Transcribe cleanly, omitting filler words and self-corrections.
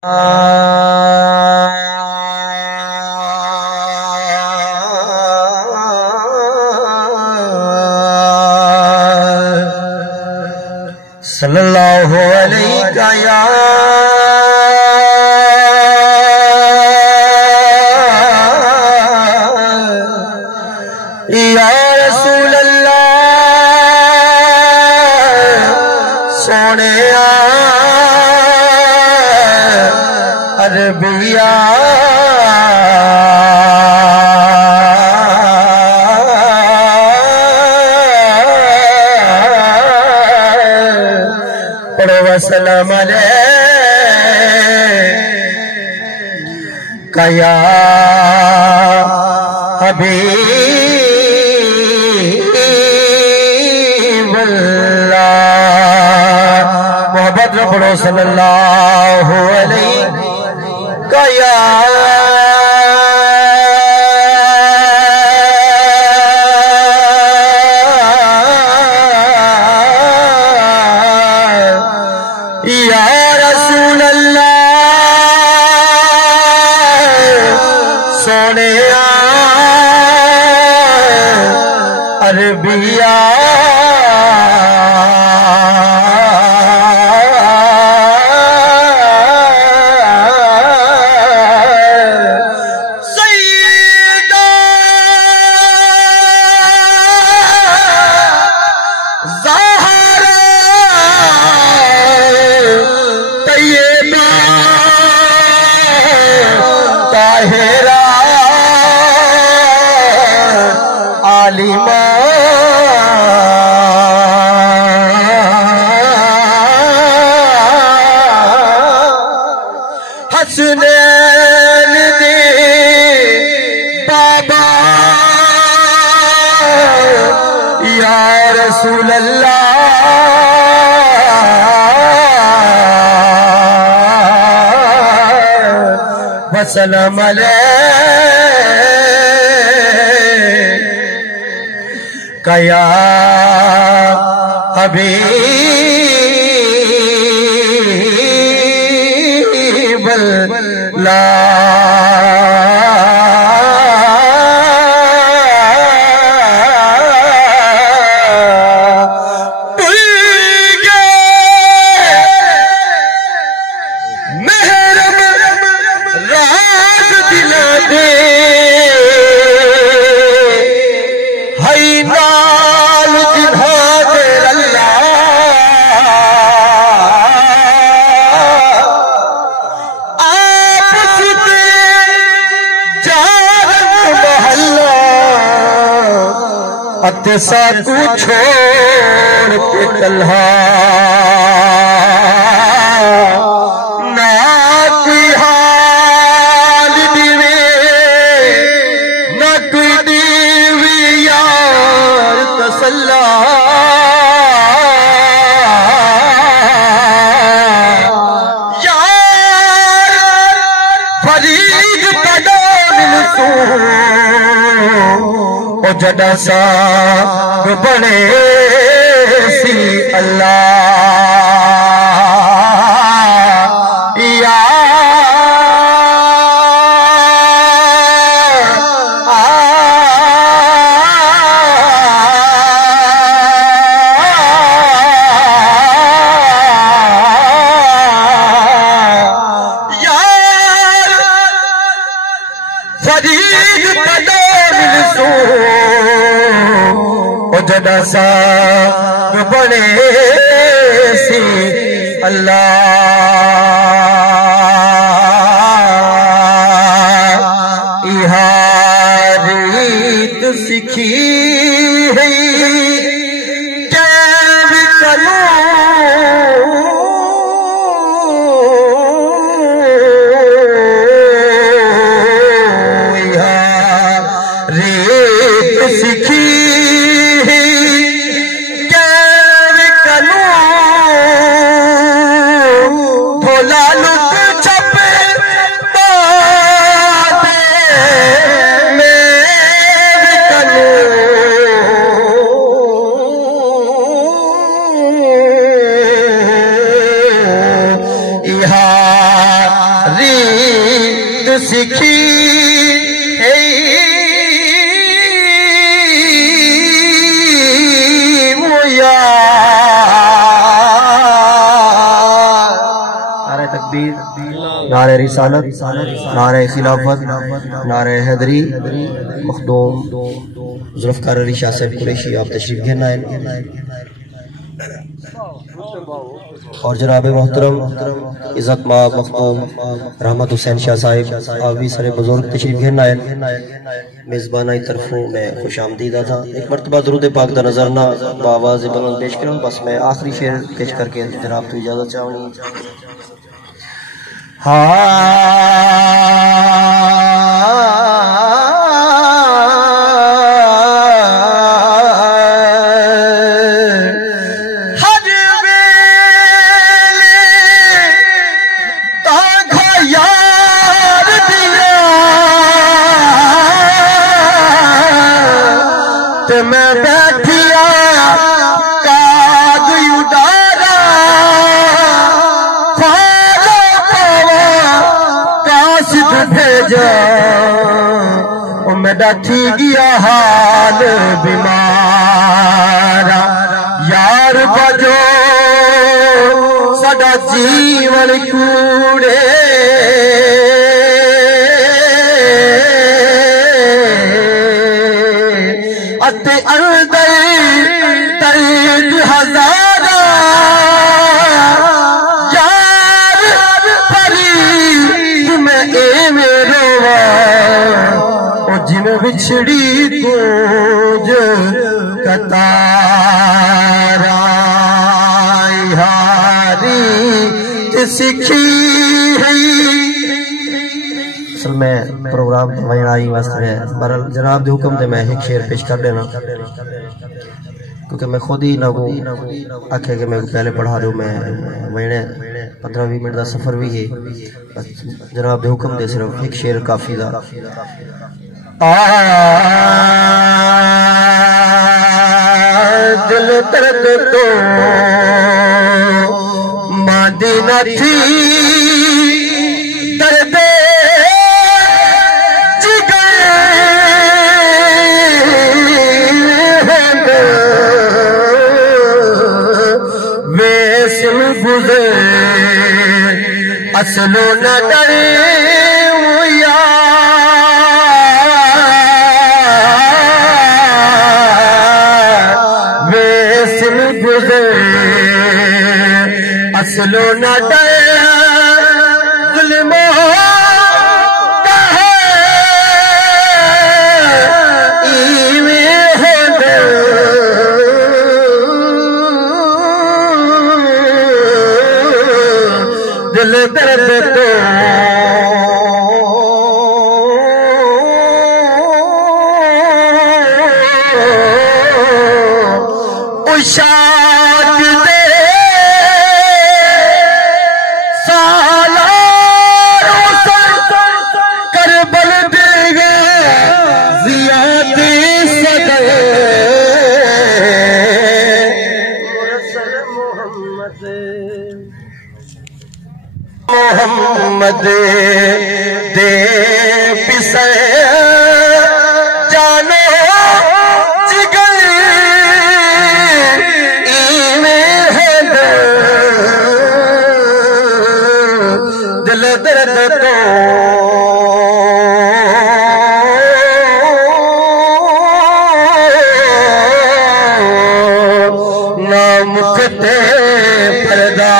सल्लल्लाहु अलैहि या रसूल अल्लाह सोने अरबिया पढ़ो वसल्लम अलैका या हबीबल्लाह। मोहब्बत में पढ़ो सल्लल्लाहु अलैहि या रसूल अल्लाह सोने अरबिया ताहिरा आलिमा हसनैन दे बाबा या रसूल अल्लाह वसल्लम अलैका या हबीबल्लाह। अतसा को छोड़ के कल्हा ना कोई हाल दिवे ना कोई देवी यार तसल्ला यार फरीद पदा मिलसू ओ जदा सा बने सी अल्लाह या फरीद पदा मिलसू जदा सा बने सी अल्लाह इहारीत सिखी है कैव करूं इहारीत सिखी रीत सीखी नारे रिसालत, नारे खिलाफत, नारे हैदरी, मखदूम जुल्फ़कार अली शाह साहब कुरैशी आप तशरीफ घेरना है और जनाब मोहतरम इज़्ज़त माब मखदूम रहमत हुसैन शाह साहिब आप भी सारे बुजुर्ग तशरीफ घेरना है। मेज़बाना की तरफों मैं खुश आमदीदा था। एक मरतबा दुरूद पाक दा नजरना बावाज़ बुलंद पेश करूँ। बस मैं आखिरी शेर पेश करके जनाब तो इजाज़त चाहूँगी। मैं बैठिया काग उडारा कासिद भेजा मैं डाठी गया हाल बीमारा यार बजो सदा जीवन कूड़े दर्द हजारा यार परी में ए मेरोवा ओ जिम बिछड़ी तुझ कतारा हारी सीखी है। असल में प्रोग्राम वहीं आई वास्ते बहरहाल जनाब के हुक्म से मैं एक शेर पेश कर देना क्योंकि मैं खुद ही ना को आखे कि मैं पहले पढ़ा दूँ। मैं महीने 15-20 मिनट का सफर भी है। जनाब के हुक्म दे सिर्फ एक शेर काफी था। दिल दर्द तो मदीना थी दर्द असलो न डरे वेसिल गुज़रे असलो न डरे ज़ुल्मो कहे ईवे होंदे दिल दर्द तो उशाक दे सालारों से करबल दे गए ज़ियादे सदे मोहम्मद दे पिसे जानो जिगर इमे है दिल दर्द तो ना मुखते पर्दा